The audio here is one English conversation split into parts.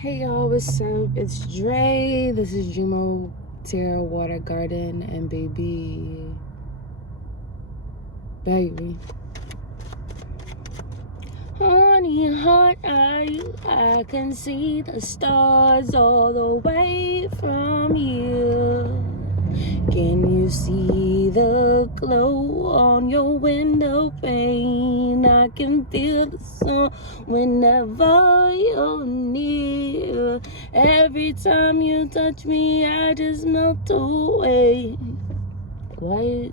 Hey y'all, what's up? It's Dre. This is Jumo Terra Water Garden and baby. Honey, hot are you? I can see the stars all the way from here. Can you see the glow on your window pane? I can feel the sun whenever you're near. Every time you touch me, I just melt away. What?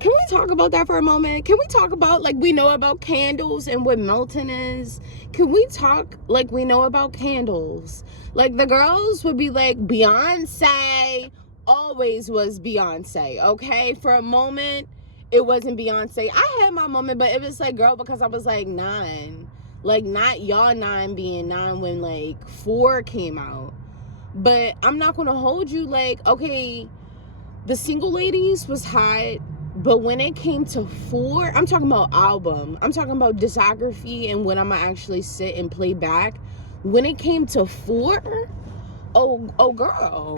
Can we talk about that for a moment? Can we talk about, like, we know about candles and what melting is? Can we talk like we know about candles? Like, the girls would be like, Beyonce always was Beyonce, okay? For a moment, it wasn't Beyonce. I had my moment, but it was like, girl, because I was like 9. Like, not y'all 9 being 9 when, like, 4 came out. But I'm not gonna hold you, like, okay, the Single Ladies was hot, but when it came to 4, I'm talking about album, I'm talking about discography and when I'm gonna actually sit and play back. When it came to 4, oh girl,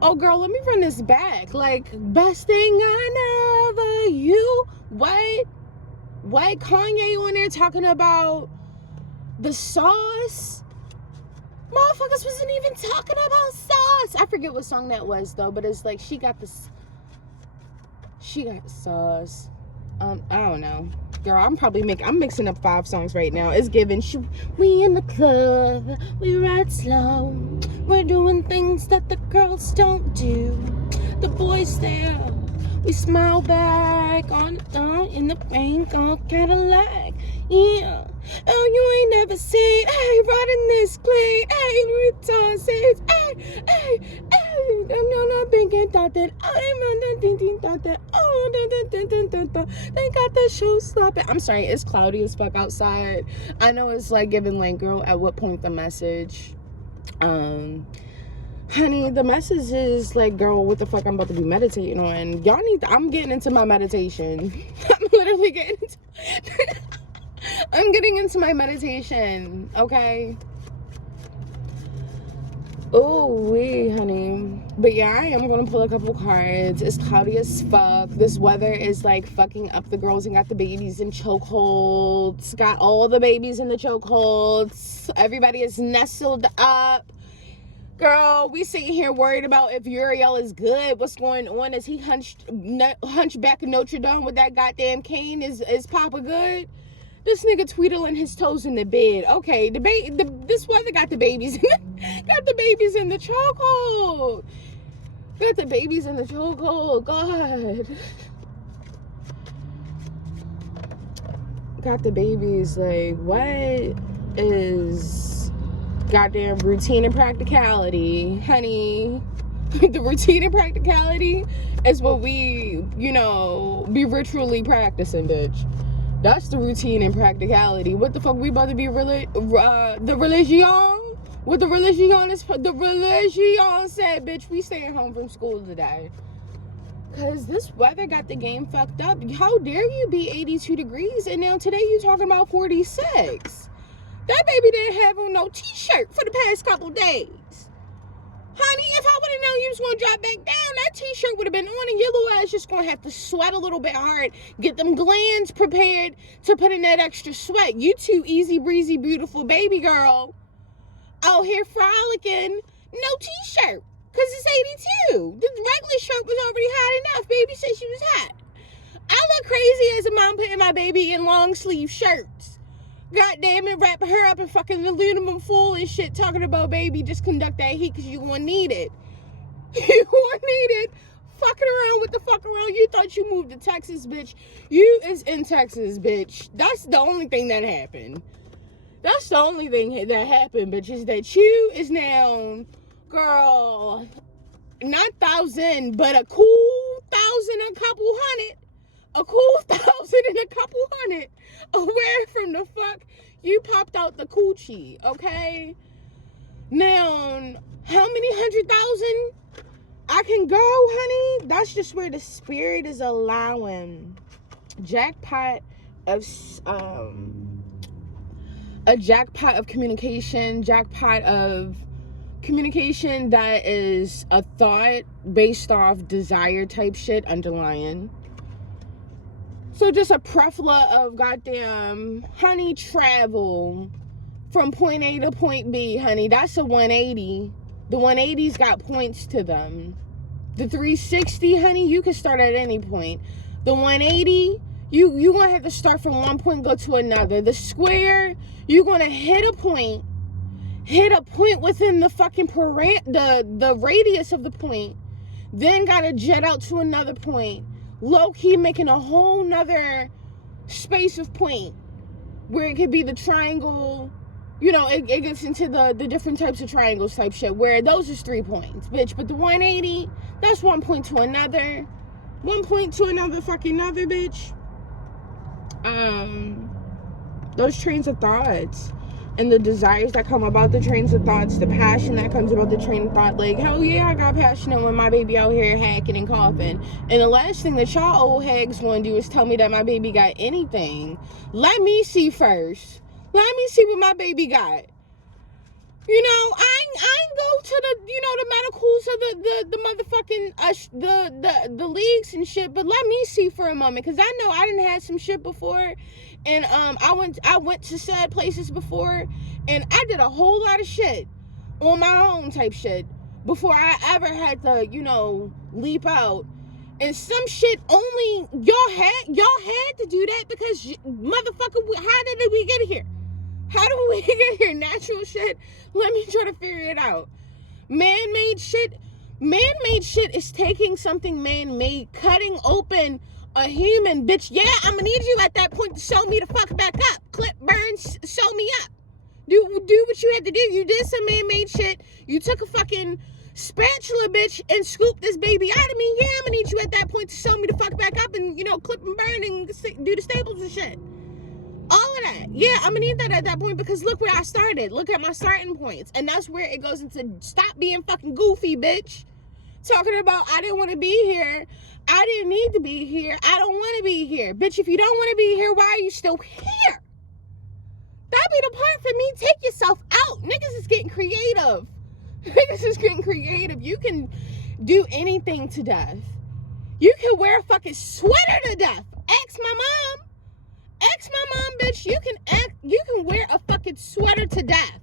let me run this back. Like, best thing I never you. What Kanye on there talking about the sauce? Motherfuckers wasn't even talking about sauce. I forget what song that was though, but it's like she got sauce. I don't know, girl. I'm mixing up 5 songs right now. It's giving. We in the club, we ride slow. We're doing things that the girls don't do. The boys there, we smile back on the dawn in the bank on Cadillac. Yeah. Oh, you ain't never seen, hey, riding this plane, hey, return says, hey, I'm not thinking that, they got the shoes slapping. I'm sorry, it's cloudy as fuck outside. I know it's like giving, like, girl, at what point the message? Honey, the message is like, girl, what the fuck I'm about to be meditating on. Y'all I'm getting into my meditation. I'm literally getting into I'm getting into my meditation, okay? Oh, wee, honey. But yeah, I am gonna pull a couple cards. It's cloudy as fuck. This weather is like fucking up the girls and got the babies in chokeholds. Got all the babies in the chokeholds. Everybody is nestled up. Girl, we sitting here worried about if Uriel is good. What's going on? Is he hunchback in Notre Dame with that goddamn cane? Is Papa good? This nigga tweedling his toes in the bed. Okay, this weather got the babies got the babies in the chokehold. Got the babies in the chokehold. God. Got the babies. Like, what is goddamn routine and practicality, honey? The routine and practicality is what we, be ritually practicing, bitch. That's the routine and practicality. What the fuck we about to be the religion? What the religion said, bitch, we staying home from school today. Cause this weather got the game fucked up. How dare you be 82 degrees and now today you talking about 46? That baby didn't have on no t-shirt for the past couple days. Honey, if I would have known you was going to drop back down, that t-shirt would have been on and your little ass just going to have to sweat a little bit hard. Get them glands prepared to put in that extra sweat. You too easy breezy, beautiful baby girl out here frolicking. No t-shirt. Because it's 82. The regular shirt was already hot enough. Baby said she was hot. I look crazy as a mom putting my baby in long sleeve shirts. God damn it, wrapping her up in fucking aluminum foil and shit, talking about, baby, just conduct that heat because you gonna need it. You gonna need it. Fucking around with the fuck around. You thought you moved to Texas, bitch. You is in Texas, bitch. That's the only thing that happened. That's the only thing that happened, bitch, is that you is now, girl, not 1,000, but a cool 1,000, a couple hundred. A cool 1,000 and a couple hundred away from the fuck you popped out the coochie, okay? Now, how many 100,000 I can go, honey? That's just where the spirit is allowing. Jackpot of a jackpot of communication, jackpot of communication that is a thought based off desire type shit underlying. So just a plethora of goddamn honey travel from point A to point B, honey. That's a 180. The 180's got points to them. The 360, honey, you can start at any point. The 180, you gonna have to start from one point and go to another. The square, you're gonna hit a point within the fucking the radius of the point, then gotta jet out to another point, low-key making a whole nother space of point where it could be the triangle. It gets into the different types of triangles type shit, where those is 3 points, bitch. But the 180, that's 1 point to another. 1 point to another fucking other, bitch. Those trains of thoughts and the desires that come about the trains of thoughts, the passion that comes about the train of thought. Like, hell yeah, I got passionate when my baby out here hacking and coughing. And the last thing that y'all old hags want to do is tell me that my baby got anything. Let me see first. Let me see what my baby got. I ain't go to the medicals of the motherfucking the leagues and shit, but let me see for a moment, because I know I done had some shit before, and I went to sad places before, and I did a whole lot of shit on my own type shit before I ever had to leap out. And some shit only y'all had to do that because motherfucker, how did we get here? How do we get here? Natural shit? Let me try to figure it out. Man-made shit is taking something man-made, cutting open a human, bitch. Yeah, I'm gonna need you at that point to show me the fuck back up. Clip, burn, show me up. Do what you had to do. You did some man-made shit. You took a fucking spatula, bitch, and scooped this baby out of me. Yeah, I'm gonna need you at that point to show me the fuck back up and, clip and burn and do the staples and shit. All of that. Yeah, I'm gonna need that at that point, because look where I started. Look at my starting points. And that's where it goes into stop being fucking goofy, bitch. Talking about I didn't want to be here. I didn't need to be here. I don't want to be here. Bitch, if you don't want to be here, why are you still here? That be the part for me. Take yourself out. Niggas is getting creative. Niggas is getting creative. You can do anything to death. You can wear a fucking sweater to death. Ask my mom. Ask my mom, bitch. You can wear a fucking sweater to death.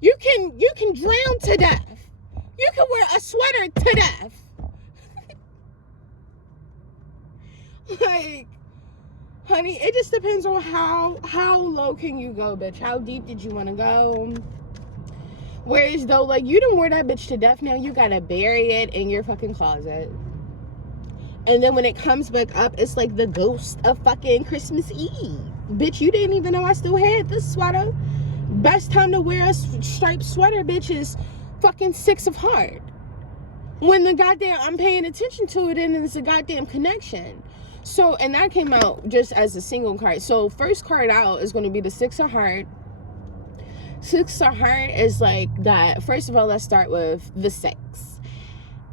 You can drown to death. You can wear a sweater to death. Like, honey, it just depends on how low can you go, bitch. How deep did you want to go? Whereas though, like, you done wore that bitch to death, now you gotta bury it in your fucking closet. And then when it comes back up, it's like the ghost of fucking Christmas Eve. Bitch, you didn't even know I still had this sweater. Best time to wear a striped sweater, bitch, is fucking 6 of heart. When the goddamn, I'm paying attention to it and it's a goddamn connection. So, and that came out just as a single card. So, first card out is going to be the 6 of heart. 6 of heart is like that. First of all, let's start with the 6.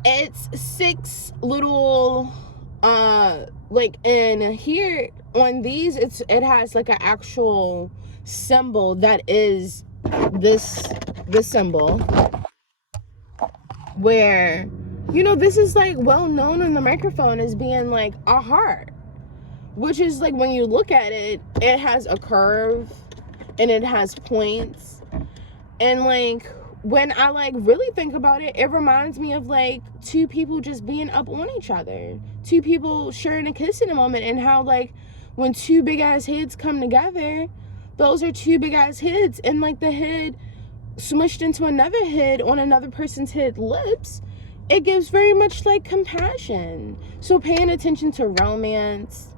It's 6 little like, and here on these it has like an actual symbol that is this symbol, where this is like well known on the microphone as being like a heart, which is like, when you look at it, it has a curve and it has points, and like, when I like really think about it, it reminds me of like 2 people just being up on each other, 2 people sharing a kiss in a moment, and how like when 2 big ass heads come together, those are 2 big ass heads, and like the head smushed into another head on another person's head lips, it gives very much like compassion. So paying attention to romance,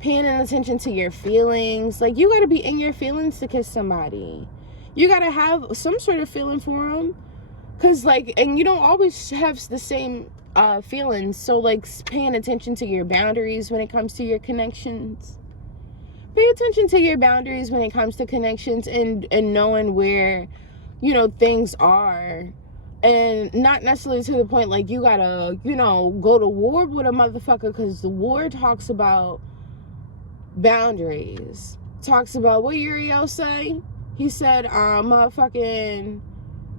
paying attention to your feelings, like you gotta be in your feelings to kiss somebody. You gotta have some sort of feeling for them, cause like, and you don't always have the same feelings. So like, paying attention to your boundaries when it comes to your connections. Pay attention to your boundaries when it comes to connections, and knowing where things are, and not necessarily to the point like you gotta go to war with a motherfucker, cause the war talks about boundaries. talks about what Uriel say. He said, motherfucking,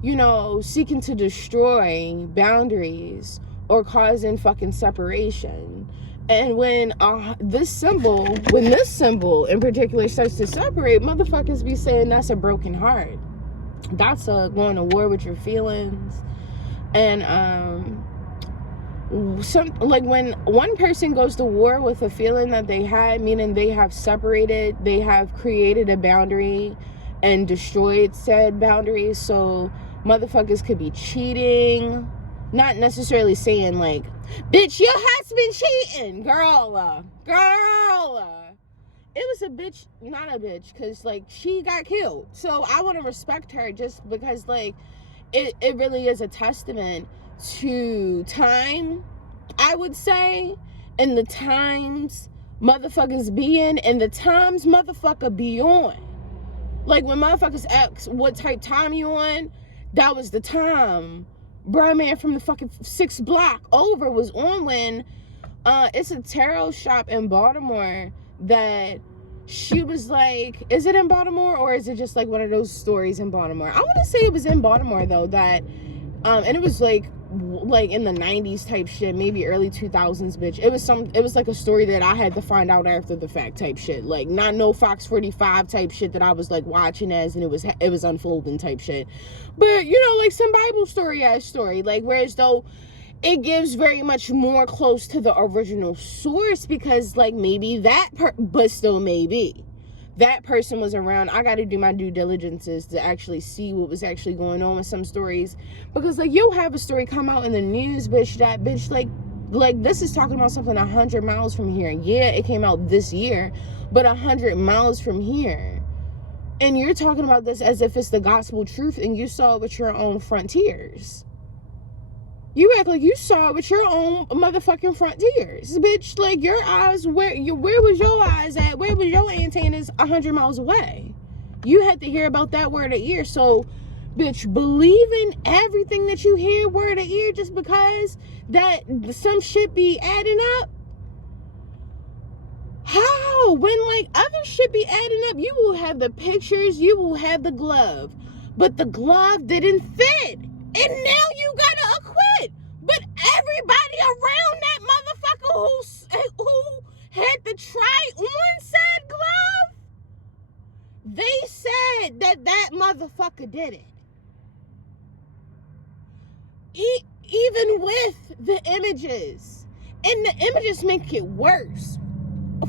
you know, seeking to destroy boundaries or causing fucking separation. And when this symbol in particular starts to separate, motherfuckers be saying that's a broken heart. That's a going to war with your feelings. And like when one person goes to war with a feeling that they had, meaning they have separated, they have created a boundary and destroyed said boundaries. So motherfuckers could be cheating, not necessarily saying like, bitch, your husband cheating, girl. It was a bitch, not a bitch, because like she got killed. So I want to respect her just because like it really is a testament to time, I would say, and the times motherfuckers be in and the times motherfucker be on. Like when motherfuckers ask what type time you on, that was the time. Bruh, man from the fucking 6th block over was on when it's a tarot shop in Baltimore that she was like, is it in Baltimore or is it just like one of those stories in Baltimore? I want to say it was in Baltimore though, that and it was like in the 90s type shit, maybe early 2000s, bitch. It was like a story that I had to find out after the fact type shit, like not no Fox 45 type shit that I was like watching as and it was unfolding type shit, but you know, like some Bible story ass story, like whereas though it gives very much more close to the original source because like maybe but still maybe that person was around. I got to do my due diligences to actually see what was actually going on with some stories, because like you'll have a story come out in the news, bitch, that bitch like this is talking about something 100 miles from here. Yeah, it came out this year, but 100 miles from here, and you're talking about this as if it's the gospel truth and you saw it with your own frontiers. You act like you saw it with your own motherfucking frontiers, bitch. Like your eyes, where was your eyes at? Where was your antennas 100 miles away? You had to hear about that word of ear. So, bitch, believe in everything that you hear word of ear just because that some shit be adding up. How? When like other shit be adding up, you will have the pictures, you will have the glove, but the glove didn't fit. And now you gotta acquit. But everybody around that motherfucker who had to try on said glove, they said that motherfucker did it. Even with the images. And the images make it worse.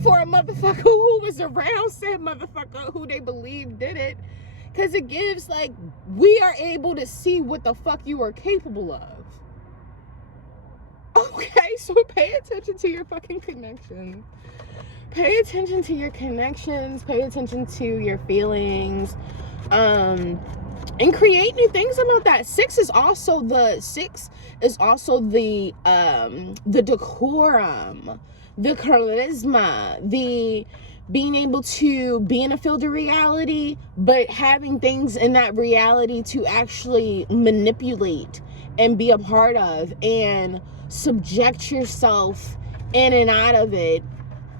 For a motherfucker who was around said motherfucker who they believe did it. Because it gives, like, we are able to see what the fuck you are capable of. Okay, so pay attention to your fucking connections. Pay attention to your connections. Pay attention to your feelings. And create new things about that. 6 is also the decorum, the charisma, the being able to be in a field of reality, but having things in that reality to actually manipulate and be a part of and subject yourself in and out of it,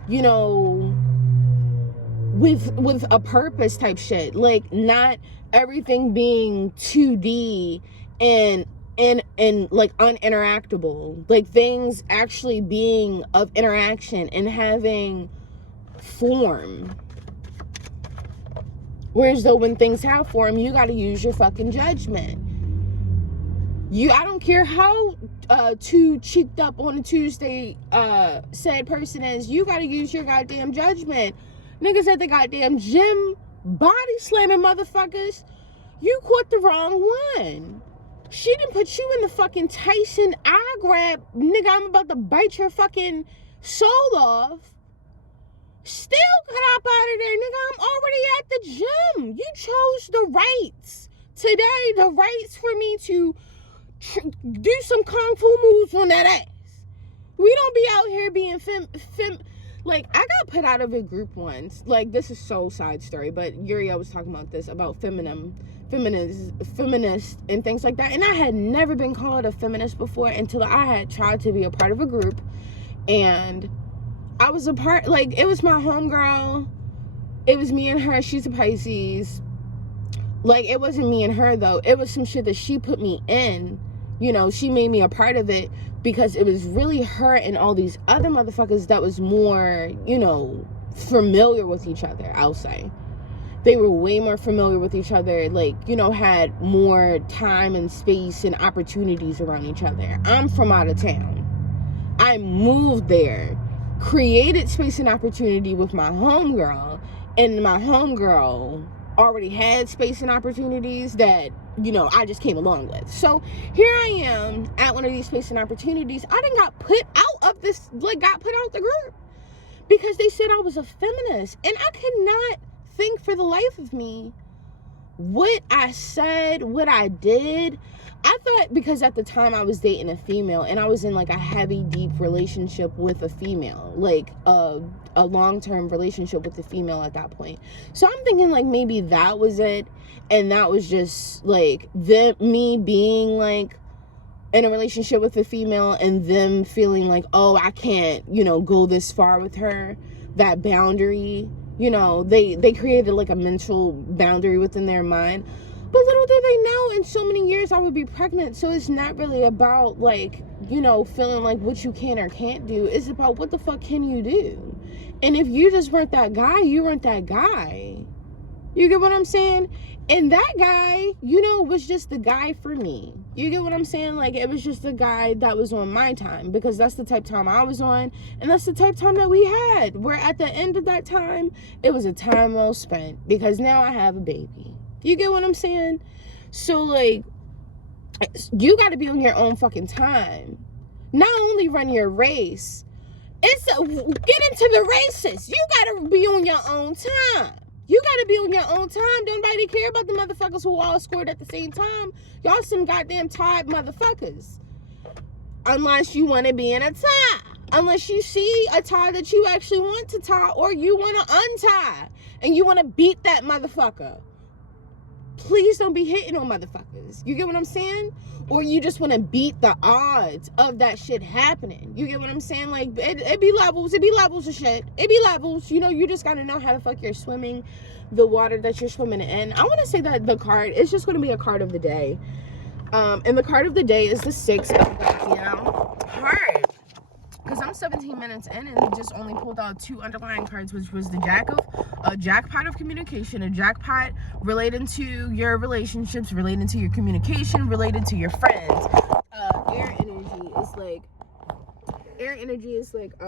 you know, with a purpose type shit. Like not everything being 2D and like uninteractable, like things actually being of interaction and having form. Whereas though when things have form, you got to use your fucking judgment. I don't care how too cheeked up on a Tuesday said person is, you got to use your goddamn judgment. Niggas at the goddamn gym body slamming motherfuckers, you caught the wrong one. She didn't put you in the fucking Tyson eye grab, nigga, I'm about to bite your fucking soul off. Still got up out of there, nigga. I'm already at the gym. You chose the rights today, the rights for me to do some kung fu moves on that ass. We don't be out here being like, I got put out of a group once. Like, this is so side story, but Uriel was talking about this, about feminist and things like that. And I had never been called a feminist before until I had tried to be a part of a group. And I was a part, like, it was my homegirl. it was me and her. She's a Pisces. Like, it wasn't me and her, though. It was some shit that she put me in. You know, she made me a part of it because it was really her and all these other motherfuckers that was more, you know, familiar with each other, I'll say. They were way more familiar with each other, like, you know, had more time and space and opportunities around each other. I'm from out of town. I moved there, created space and opportunity with my homegirl, and my homegirl already had space and opportunities that, you know, I just came along with. So here I am at one of these space and opportunities. I done got put out of this, like, got put out the group because they said I was a feminist, and I could not think for the life of me what I said, what I did. I thought, because at the time I was dating a female and I was in like a heavy, deep relationship with a female, like a long-term relationship with a female at that point. So I'm thinking like maybe that was it, and that was just like me being like in a relationship with a female and them feeling like, oh, I can't, you know, go this far with her. That boundary, you know, they created like a mental boundary within their mind. But little did they know, in so many years I would be pregnant. So it's not really about like, you know, feeling like what you can or can't do. It's about what the fuck can you do. And if you just weren't that guy, you weren't that guy. You get what I'm saying? And that guy, you know, was just the guy for me. You get what I'm saying? Like, it was just the guy that was on my time, because that's the type of time I was on, and that's the type of time that we had. Where at the end of that time, it was a time well spent, because now I have a baby. You get what I'm saying? So, like, you got to be on your own fucking time. Not only run your race, get into the races. You got to be on your own time. You gotta be on your own time. Don't nobody care about the motherfuckers who all scored at the same time. Y'all some goddamn tied motherfuckers. Unless you want to be in a tie. Unless you see a tie that you actually want to tie, or you want to untie and you want to beat that motherfucker. Please don't be hitting on motherfuckers. You get what I'm saying? Or you just want to beat the odds of that shit happening. You get what I'm saying? Like, it be levels. It be levels of shit. It be levels. You know, you just got to know how the fuck you're swimming the water that you're swimming in. I want to say that the card is just going to be a card of the day. And the card of the day is the 6 of the, you know, card. Because I'm 17 minutes in and just only pulled out 2 underlying cards, which was the jackpot of communication, a jackpot related to your relationships, related to your communication, related to your friends. Air energy is like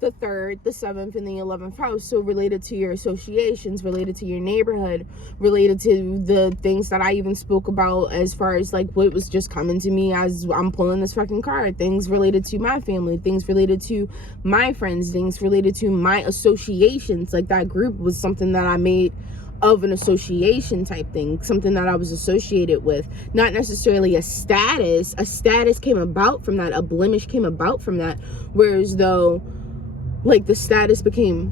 the 3rd, the 7th, and the 11th house. So related to your associations, related to your neighborhood, related to the things that I even spoke about as far as like what was just coming to me as I'm pulling this fucking card. Things related to my family, things related to my friends, things related to my associations. Like, that group was something that I made of an association type thing, something that I was associated with, not necessarily a status. A status came about from that, a blemish came about from that, whereas though, like, the status became